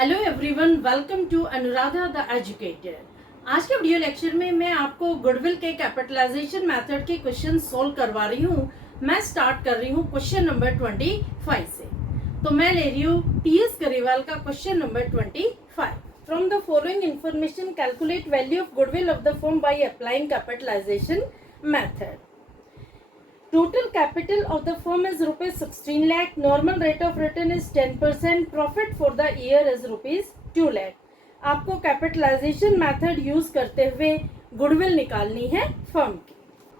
Hello everyone, welcome to Anuradha the educator. आज के video lecture में मैं आपको गुडविल के कैपिटलाइजेशन मेथड के क्वेश्चन सोल्व करवा रही हूँ। मैं स्टार्ट कर रही हूँ क्वेश्चन नंबर 25 से। तो मैं ले रही हूँ टीएस करीवाल का question number 25। From the following information calculate value of goodwill of the firm by applying capitalization method. Total capital of the firm is rupees 16 lakh. Normal rate of return is 10%. Profit for the year is rupees 2 lakh. आपको capitalisation method use करते हुए goodwill निकालनी है firm की।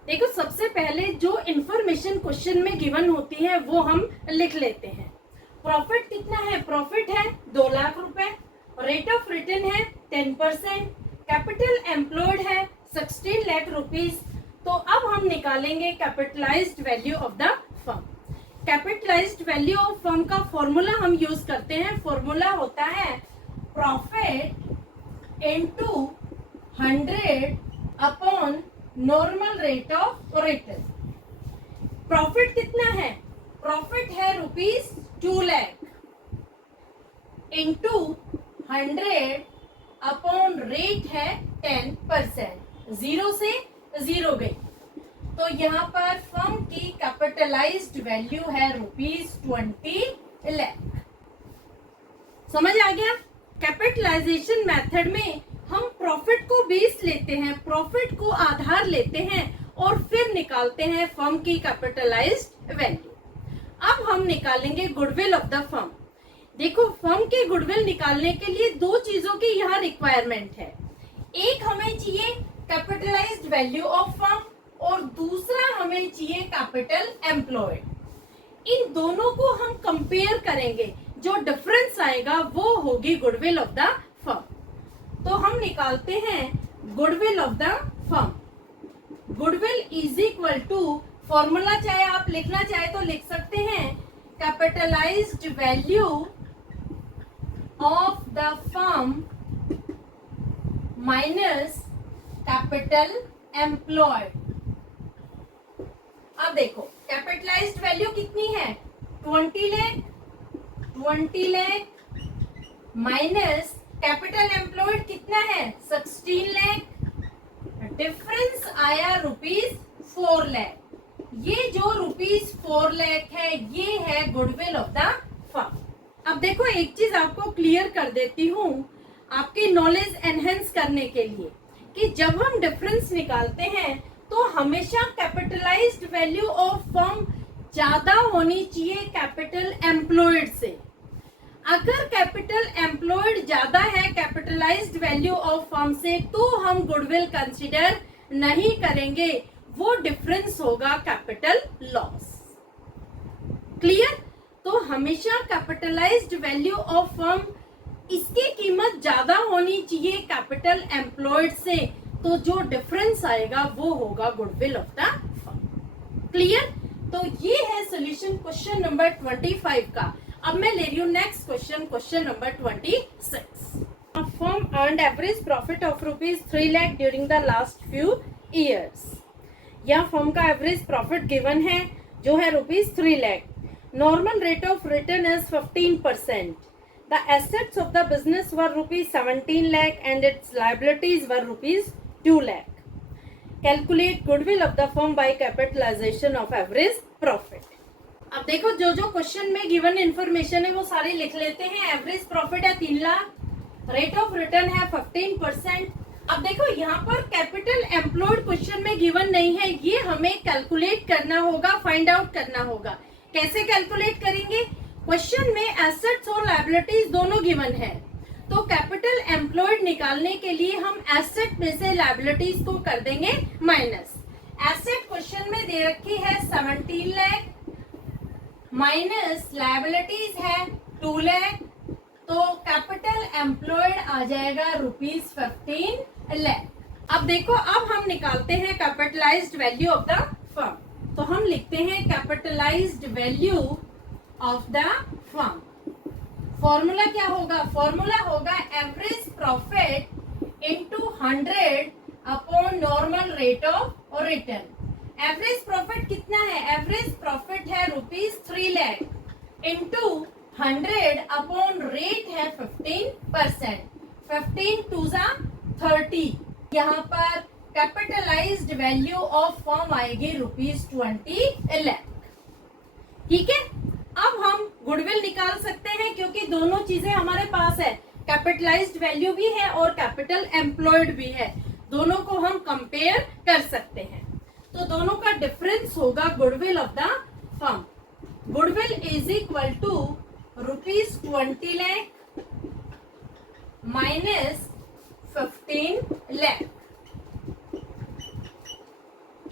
देखो, सबसे पहले जो इंफॉर्मेशन क्वेश्चन में गिवन होती है वो हम लिख लेते हैं। प्रॉफिट कितना है? प्रॉफिट है 2 लाख रुपए। रेट ऑफ रिटर्न है 10%। कैपिटल एम्प्लॉयड है 16 लाख रुपीज। तो अब हम निकालेंगे capitalised value of the firm. Capitalised value of firm का फॉर्मूला हम यूज करते हैं। फॉर्मूला होता है profit into 100 upon normal rate of return. Profit कितना है? प्रॉफिट है rupees 2 lakh into 100 upon rate है 10%। 0 से 0 गई, तो यहाँ पर फर्म की कैपिटलाइज्ड वैल्यू है रुपीज 20 लाख। समझ आ गया? कैपिटलाइजेशन मेथड में हम प्रॉफिट को बेस लेते हैं, प्रॉफिट को आधार लेते हैं और फिर निकालते हैं फर्म की कैपिटलाइज्ड वैल्यू। अब हम निकालेंगे गुडविल ऑफ द फर्म। देखो, फर्म की गुडविल निकालने के लिए दो चीजों की यहाँ रिक्वायरमेंट है। एक हमें चाहिए कैपिटलाइज्ड वैल्यू ऑफ फर्म और दूसरा हमें चाहिए कैपिटल एम्प्लॉयड। इन दोनों को हम कंपेयर करेंगे, जो डिफरेंस आएगा वो होगी गुडविल ऑफ द फर्म। तो हम निकालते हैं goodwill of the firm. Goodwill is equal to, formula चाहे आप लिखना चाहे तो लिख सकते हैं, capitalized value of the firm minus capital employed. अब देखो, कैपिटलाइज्ड वैल्यू कितनी है? 20 लाख माइनस कैपिटल एम्प्लॉयड कितना है? 16 लाख। डिफरेंस आया रुपीज 4 लाख। ये जो रुपीज 4 लाख है ये है गुडविल ऑफ द फर्म। अब देखो, एक चीज आपको क्लियर कर देती हूँ आपकी नॉलेज एनहेंस करने के लिए, कि जब हम डिफरेंस निकालते हैं तो हमेशा कैपिटलाइज्ड वैल्यू ऑफ फर्म ज्यादा होनी चाहिए कैपिटल एम्प्लॉयड से। अगर कैपिटल एम्प्लॉयड ज्यादा है कैपिटलाइज्ड वैल्यू ऑफ फर्म से तो हम गुडविल कंसीडर नहीं करेंगे, वो डिफरेंस होगा कैपिटल लॉस। क्लियर? तो हमेशा कैपिटलाइज्ड वैल्यू ऑफ फर्म, इसकी कीमत ज्यादा होनी चाहिए कैपिटल एम्प्लॉयड से, तो जो डिफरेंस आएगा वो होगा goodwill of the firm. Clear? तो ये है सॉल्यूशन क्वेश्चन नंबर 25 का। अब मैं ले रही हूँ next question, question number 26। Firm earned average profit of rupees 3 lakh during the last few years. यह फर्म का एवरेज प्रॉफिट गिवन है जो है rupees 3 lakh. Normal rate of return is 15%. The assets of the business were rupees 17 lakh and its liabilities were rupees 2 lakh. Calculate goodwill of the firm by capitalization of average profit. अब देखो, जो जो question में given information है वो सारी लिख लेते हैं। एवरेज प्रॉफिट है 3 लाख, रेट ऑफ रिटर्न है 15%। अब देखो, यहाँ पर कैपिटल एम्प्लॉयड क्वेश्चन में गिवन नहीं है, ये हमें कैलकुलेट करना होगा, फाइंड आउट करना होगा। कैसे कैलकुलेट करेंगे? क्वेश्चन में एसेट्स और लायबिलिटीज दोनों गिवन है, तो कैपिटल एम्प्लॉयड निकालने के लिए हम एसेट में से लायबिलिटीज को कर देंगे माइनस। एसेट क्वेश्चन में दे रखी है 17 लाख माइनस लायबिलिटीज है 2 लाख, तो कैपिटल एम्प्लॉयड आ जाएगा रुपीज 15 लाख। अब देखो, अब हम निकालते हैं capitalized value of the firm. तो हम लिखते हैं capitalized value of the firm. Formula क्या होगा? फॉर्मूला होगा average profit into 100 upon normal rate of return. Average profit कितना है? एवरेज प्रॉफिट है rupees 3 lakh into 100 upon rate है 15%, 15 टू जा 30। यहाँ पर कैपिटलाइज्ड वैल्यू ऑफ फर्म आएगी ₹20 लाख। ठीक है, अब हम गुडविल निकाल सकते हैं क्योंकि दोनों चीजें हमारे पास है, कैपिटलाइज्ड वैल्यू भी है और कैपिटल एम्प्लॉयड भी है, दोनों को हम कंपेयर कर सकते हैं। तो दोनों का डिफरेंस होगा goodwill of the firm. Goodwill is equal to ₹20 lakh minus 15 lakh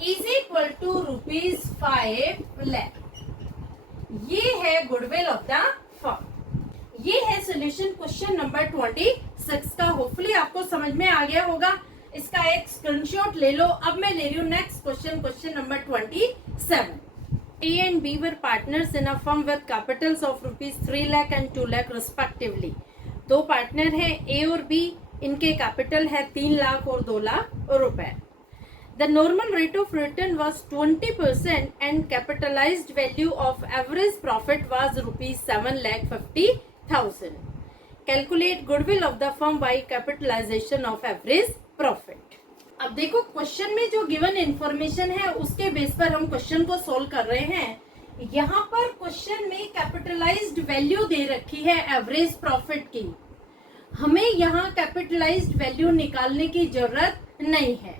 is equal to ₹5 lakh. ये है गुडविल ऑफ द फर्म। ये है सोल्यूशन क्वेश्चन नंबर 26 का। होपफुली आपको समझ में आ गया होगा। इसका एक स्क्रीनशॉट ले लो। अब मैं ले रही हूँ next question, question number 27। A and B were partners in a firm with capitals of ₹3 lakh and 2 lakh respectively. दो पार्टनर हैं A और B, इनके कैपिटल है 3 लाख और 2 लाख रुपए। The normal rate of return was 20% and capitalized value of average profit was ₹7,50,000. Calculate goodwill of the firm by capitalization of average profit. अब देखो question में जो गिवन इंफॉर्मेशन है उसके बेस पर हम क्वेश्चन को सोल्व कर रहे हैं। यहाँ पर क्वेश्चन में कैपिटलाइज्ड वैल्यू दे रखी है एवरेज प्रॉफिट की। हमें यहाँ कैपिटलाइज्ड वैल्यू निकालने की जरूरत नहीं है।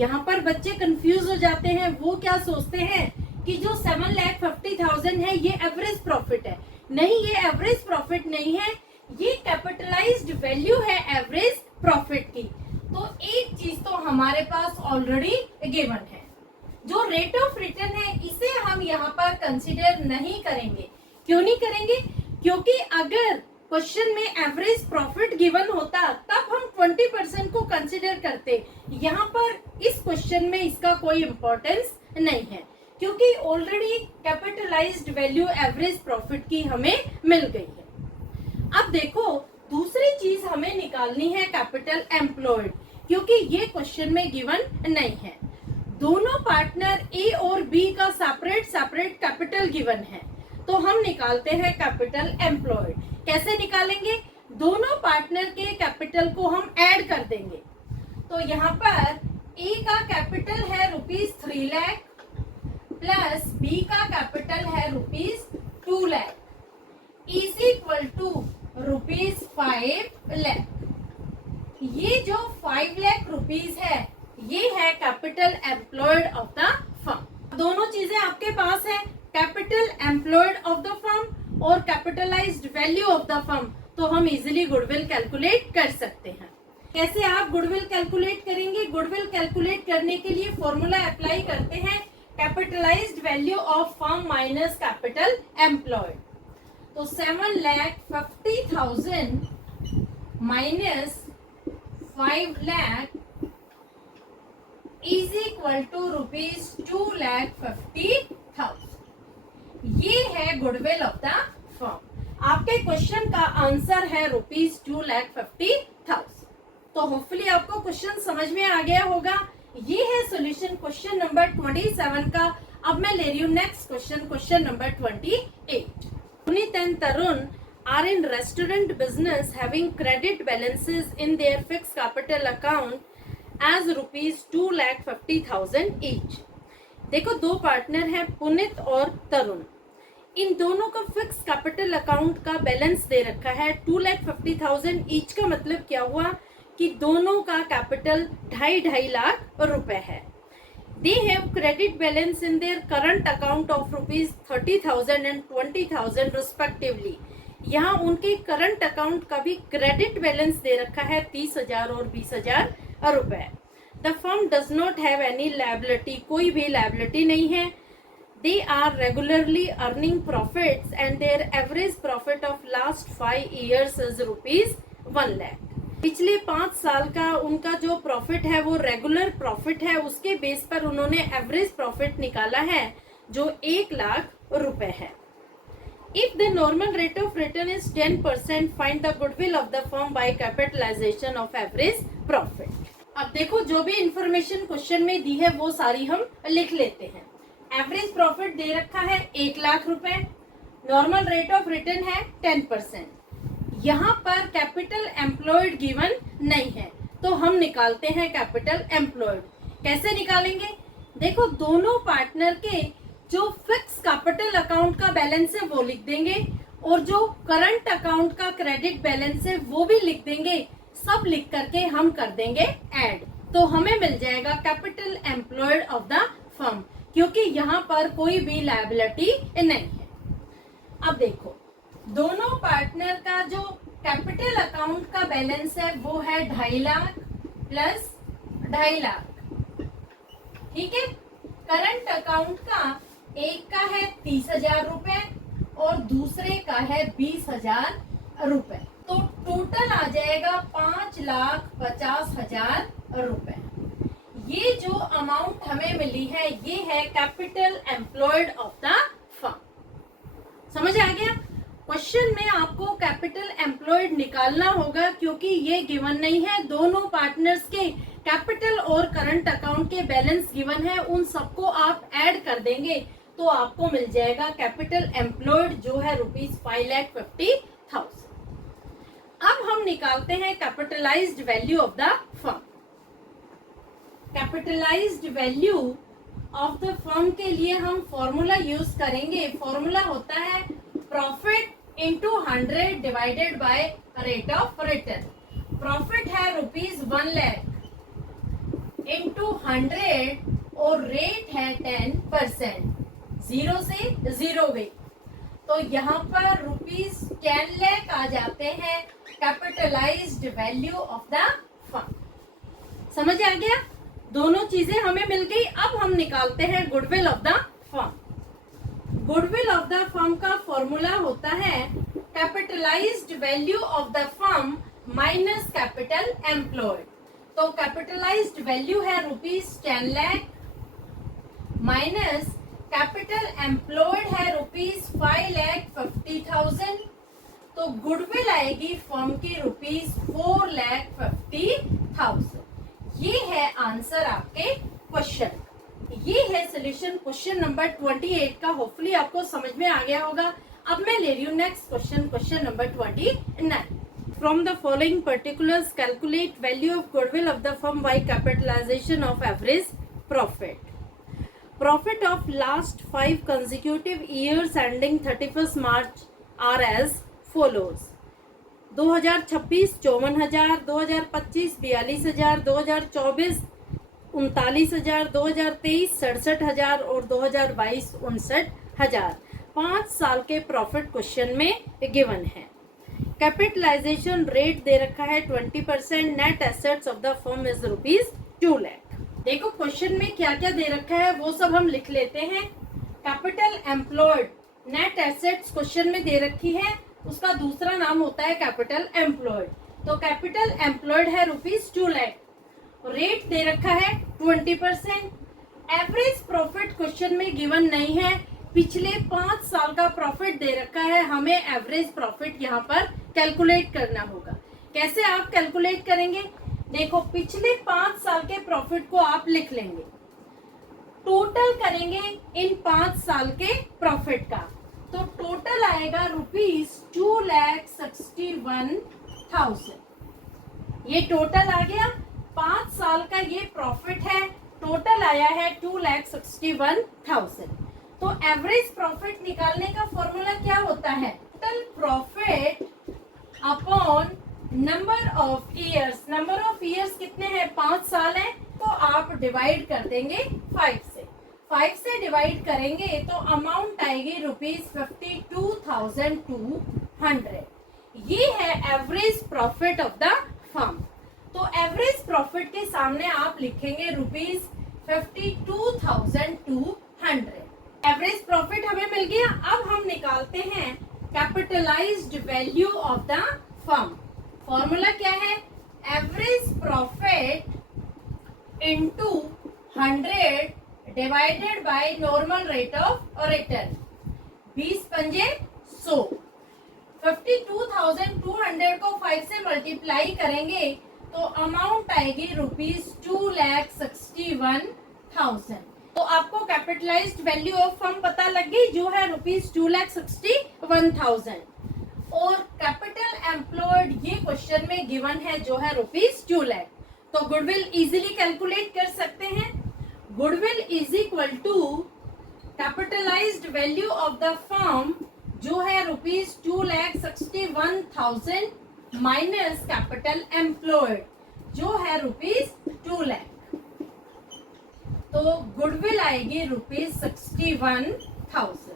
यहाँ पर बच्चे कंफ्यूज हो जाते हैं, वो क्या सोचते हैं कि जो 7,50,000 है ये एवरेज प्रॉफिट है। नहीं, ये एवरेज प्रॉफिट नहीं है, ये कैपिटलाइज्ड वैल्यू है एवरेज प्रॉफिट की। तो एक चीज तो हमारे पास ऑलरेडी गिवन है, जो रेट ऑफ रिटर्न है इसे हम यहाँ पर कंसीडर नहीं करेंगे। क्यों नहीं करेंगे? क्योंकि अगर क्वेश्चन में एवरेज प्रॉफिट गिवन होता तब हम 20% को कंसीडर करते। यहाँ पर इस क्वेश्चन में इसका कोई इंपॉर्टेंस नहीं है क्योंकि already capitalised value average profit की हमें मिल गई है। अब देखो दूसरी चीज हमें निकालनी है कैपिटल एम्प्लॉयड, क्योंकि ये क्वेश्चन में गिवन नहीं है। दोनों पार्टनर ए और बी का सेपरेट कैपिटल गिवन है, तो हम निकालते हैं कैपिटल एम्प्लॉयड। कैसे निकालेंगे? दोनों पार्टनर के कैपिटल को हम ऐड कर देंगे। तो यहाँ पर ए का कैपिटल है ₹3 लाख प्लस बी का कैपिटल है ₹2 lakh is equal to ₹5 lakh. ये जो 5 लाख रुपीज है ये है capital employed of the firm. दोनों चीजें आपके पास है, capital employed of the firm और capitalised value of the firm, तो हम इजीली गुडविल कैलकुलेट कर सकते हैं। कैसे आप गुडविल कैलकुलेट करेंगे? गुडविल कैलकुलेट करने के लिए फॉर्मूला अप्लाई करते हैं, capitalized value of firm minus capital employed. तो 7,50,000 minus 5 lakh is equal to ₹2,50,000। ये है गुडविल ऑफ द फर्म। आपके क्वेश्चन का आंसर है ₹2,50,000। तो होपफुली आपको क्वेश्चन समझ में आ गया होगा। ये है सॉल्यूशन क्वेश्चन नंबर 27 का। अब मैं ले रही हूँ next question, question number 28। Puneet and Tarun are in restaurant business having credit balances in their fixed capital account as ₹2,50,000 each. देखो दो पार्टनर हैं पुनित और तरुण। इन दोनों का फिक्स कैपिटल अकाउंट का बैलेंस दे रखा है 2,50,000 ईच। का मतलब क्या हुआ कि दोनों का कैपिटल 2.5 लाख रुपए है। They have credit balance in their current account of ₹30,000 and 20,000 respectively. यहाँ उनके करंट अकाउंट का भी क्रेडिट बैलेंस दे रखा है 30,000 और 20,000 रुपए। The firm does not have any liability, कोई भी liability नहीं है। They are regularly earning profits and their average profit of last 5 years is ₹1 lakh. पिछले 5 साल का उनका जो प्रॉफिट है वो रेगुलर प्रॉफिट है, उसके बेस पर उन्होंने एवरेज प्रॉफिट निकाला है जो 1 लाख रुपए है। If the normal rate of return is 10%, find the goodwill of the firm by capitalization of average profit. अब देखो जो भी इंफॉर्मेशन क्वेश्चन में दी है वो सारी हम लिख लेते हैं। एवरेज प्रॉफिट दे रखा है 1 लाख रुपए, नॉर्मल रेट ऑफ रिटर्न है 10%। यहाँ पर कैपिटल एम्प्लॉयड गिवन नहीं है, तो हम निकालते हैं कैपिटल एम्प्लॉयड। कैसे निकालेंगे? देखो, दोनों पार्टनर के जो फिक्स कैपिटल अकाउंट का बैलेंस है वो लिख देंगे, और जो करंट अकाउंट का क्रेडिट बैलेंस है वो भी लिख देंगे। सब लिख करके हम कर देंगे ऐड, तो हमें मिल जाएगा capital employed of the firm, क्योंकि यहाँ पर कोई भी लायबिलिटी नहीं है। अब देखो, दोनों पार्टनर का जो कैपिटल अकाउंट का बैलेंस है वो है 2.5 लाख प्लस 2.5 लाख, ठीक है। करंट अकाउंट का एक का है 30,000 रुपए और दूसरे का है 20,000 रुपए, तो टोटल आ जाएगा 5,50,000 रुपए। ये जो अमाउंट हमें मिली है ये है capital employed of the firm. समझ आ गया? क्वेश्चन में आपको कैपिटल एम्प्लॉयड निकालना होगा, क्योंकि ये गिवन नहीं है। दोनों पार्टनर्स के कैपिटल और करंट अकाउंट के बैलेंस गिवन है, उन सबको आप ऐड कर देंगे तो आपको मिल जाएगा कैपिटल एम्प्लॉयड जो है ₹5,50,000। अब हम निकालते हैं capitalized value of the firm. Capitalised value of the firm के लिए हम फॉर्मूला यूज करेंगे। फॉर्मूला होता है profit into 100 divided by rate of return. Profit है ₹1 लाख इंटू 100 और रेट है 10%, 0 से 0 गई, तो यहाँ पर ₹10 लाख आ जाते हैं capitalized value of the firm. समझ आ गया? दोनों चीजें हमें मिल गई। अब हम निकालते हैं goodwill of the firm. Goodwill of the firm का फॉर्मूला होता है capitalised value of the firm minus capital employed. तो कैपिटलाइज्ड वैल्यू है ₹10 लाख माइनस कैपिटल एम्प्लॉयड है ₹5,50,000, तो गुडविल आएगी फर्म की ₹4,50,000। ये है आंसर आपके क्वेश्चन। ये है सोल्यूशन क्वेश्चन नंबर 28 का। होपफुली आपको समझ में आ गया होगा। अब मैं ले रही हूँ next question, question number 29। From the following particulars calculate value of goodwill of the firm by capitalization of average profit. Profit of last 5 consecutive years ending 31st March are as follows: 2026 54,000, 2025 42,000, 2024 39,000, 2023 67,000 और 2022 59,000। 5 साल के profit question में given है। Capitalisation rate दे रखा है 20%। Net assets of the firm is ₹2 lakh. देखो, question में क्या क्या दे रखा है वो सब हम लिख लेते हैं। Capital employed, net assets question में दे रखी है, उसका दूसरा नाम होता है कैपिटल एम्प्लॉयड। तो कैपिटल एम्प्लॉयड है ₹2 लाख। रेट दे रखा है 20%। एवरेज प्रॉफिट क्वेश्चन में गिवन नहीं है। पिछले 5 साल का प्रॉफिट दे रखा है, हमें एवरेज प्रॉफिट यहाँ पर कैलकुलेट करना होगा। कैसे आप कैलकुलेट करेंगे? देखो, पिछले 5 साल के प्रॉफिट को आप लिख लेंगे, टोटल करेंगे इन 5 साल के प्रॉफिट का, तो टोटल आएगा ₹2,61,000। ये टोटल आ गया। 5 साल का ये प्रॉफिट है, टोटल आया है 2,61,000। तो एवरेज प्रॉफिट निकालने का फॉर्मूला क्या होता है? Total profit upon number of years. Number of years कितने हैं? 5 साल है, तो आप डिवाइड कर देंगे 5 से। 5 से डिवाइड करेंगे तो अमाउंट आएगी ₹52,200। ये है average profit of the firm. तो एवरेज प्रॉफिट के सामने आप लिखेंगे ₹52,200। एवरेज प्रॉफिट हमें मिल गया। अब हम निकालते हैं capitalized value of the firm. Formula क्या है? Average profit into 100 divided by normal rate of return. 20 पंजे 100। 52,200 को 5 से मल्टीप्लाई करेंगे तो अमाउंट आएगी ₹2,61,000। तो आपको कैपिटलाइज्ड वैल्यू ऑफ फर्म पता लग गई जो है ₹2,61,000 और कैपिटल एम्प्लॉयड ये क्वेश्चन में गिवन है जो है ₹2 लाख। तो गुडविल इजीली कैलकुलेट कर सकते हैं। Goodwill is equal to capitalized value of the firm जो है ₹2,61,000 माइनस कैपिटल एम्प्लॉयड जो है ₹2 लाख। तो गुडविल आएगी ₹61,000।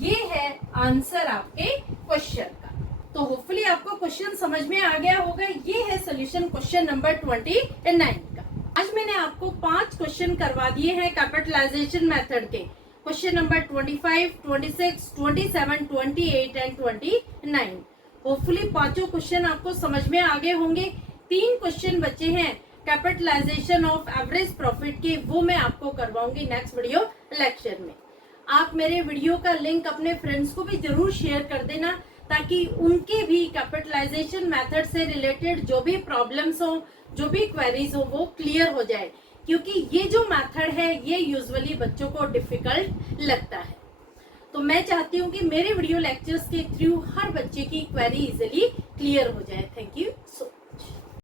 ये है आंसर आपके क्वेश्चन का। तो होपफुली आपको क्वेश्चन समझ में आ गया होगा। ये है सोल्यूशन क्वेश्चन नंबर 29 का। आज मैंने आपको 5 क्वेश्चन करवा दिए हैं कैपिटलाइजेशन मेथड के। Question number 25, 26, 27, 28 and 29। होपफुली पांचों क्वेश्चन आपको समझ में आ गए होंगे। 3 क्वेश्चन बचे हैं कैपिटलाइजेशन ऑफ एवरेज प्रॉफिट के, वो मैं आपको करवाऊंगी नेक्स्ट वीडियो लेक्चर में। आप मेरे वीडियो का लिंक अपने फ्रेंड्स को भी जरूर शेयर कर देना ताकि उनके भी कैपिटलाइजेशन मेथड से रिलेटेड जो भी प्रॉब्लम्स हो, जो भी क्वेरीज हो, वो क्लियर हो जाए, क्योंकि ये जो मेथड है ये यूजुअली बच्चों को डिफिकल्ट लगता है। तो मैं चाहती हूँ कि मेरे वीडियो लेक्चर्स के थ्रू हर बच्चे की क्वेरी इजिली क्लियर हो जाए। Thank you.